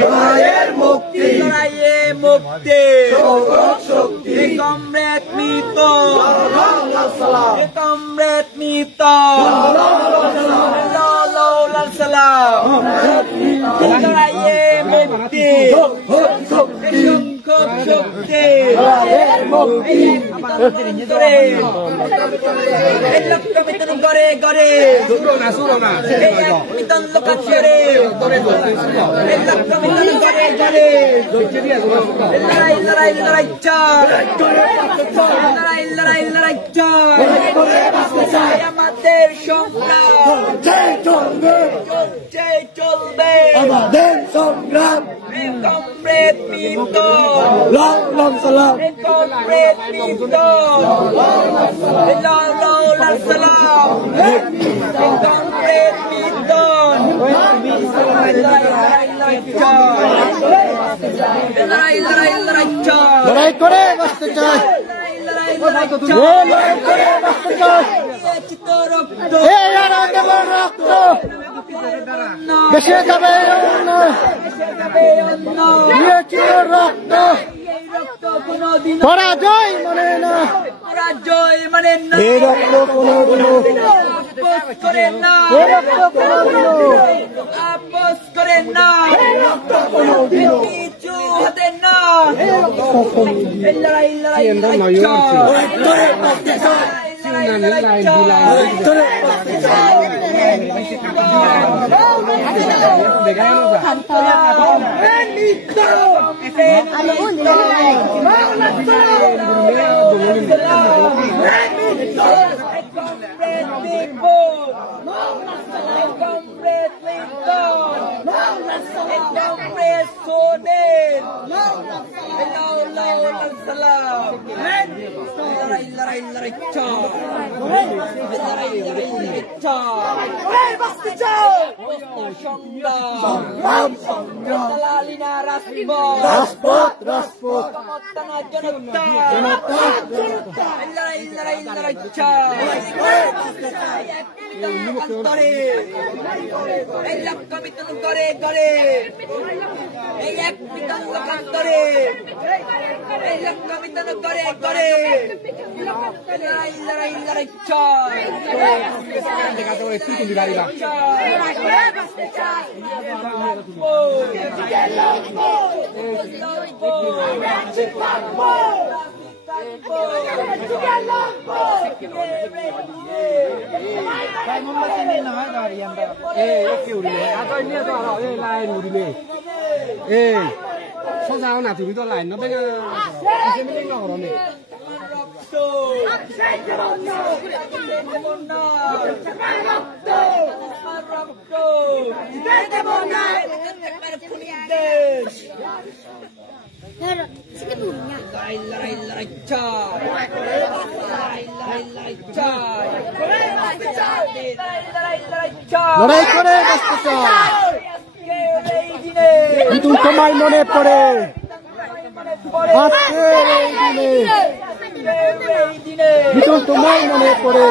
লড়াইয়ের মুক্তি লড়াইয়ে মুক্তি শক্তি কমরেড মৃত সালাম কমরেড মৃত সালাম লড়াইয়ে মুক্তি শক্তি শক্তি লড়াইয়ের মুক্তি করে করে করে মিতন লোকান করে লড়াই লড়াই লড়াই চাই লড়াই লড়াই লড়াই চাই আমাদের সংগ্রাম চলবে আমাদের সংগ্রাম কমরেড মৃত লাল সালাম কমরেড মৃত সালাম কমরেড মৃত লড়াই লড়াই লড়াই চাই লড়াই করে বাঁচতে চাই লড়াই লড়াই লড়াই করে বাঁচতে চাই রক্ত এই আর দেব রক্ত দেশে যাবে দিয়েছি রক্ত পরাজয় মানে না পরাজয় মানে না এই রক্ত কোনোদিনও আপোষ করে না এই রক্ত কোনোদিনও আপোষ করে না কিছু হতে না লড়াই লড়াই লড়াই রাজপথ রাজপথ করে করে এই এক বিতন লোকান্তরে এই লক্ষ্য বিতন করে করে লড়াই লড়াই লড়াই চাই 서사하고 나중에 또 라인 너네가 이제 뭐 그러네. লড়াই করে বাঁচতে চাই কিন্তু তোমায় মনে পড়ে আজকের এই দিনে কিন্তু তোমায় মনে পড়ে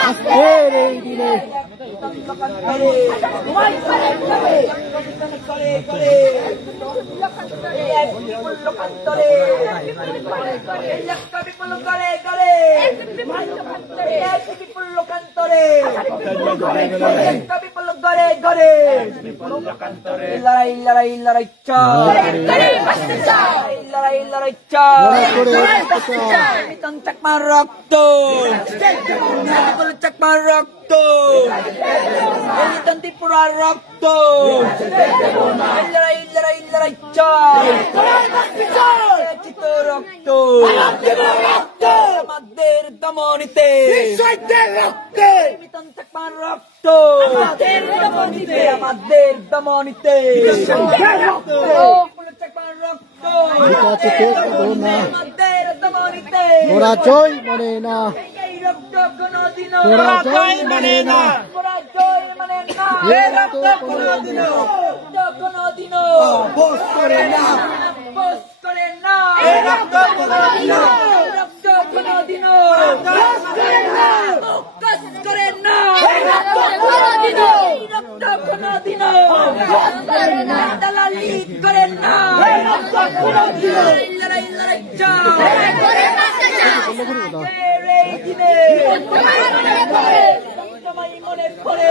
আজকের এই দিনে লড়াই লড়াই লড়াই চাই লড়াই লড়াই চাই চাকমা রক্ত চাকমা রক্ত ত্রিপুরা রক্ত লড়াই লড়াই লড়াই চাই চিত রক্ত আমাদের দমনিতে চাকমা রক্ত আমাদের দমনিতে আমাদের দমনিতে ওরা জয় মানে না ওরা জয় মানে না আপোষ করে না আপোষ করে না করে না লড়াই চাই এই দিনে মনে পড়ে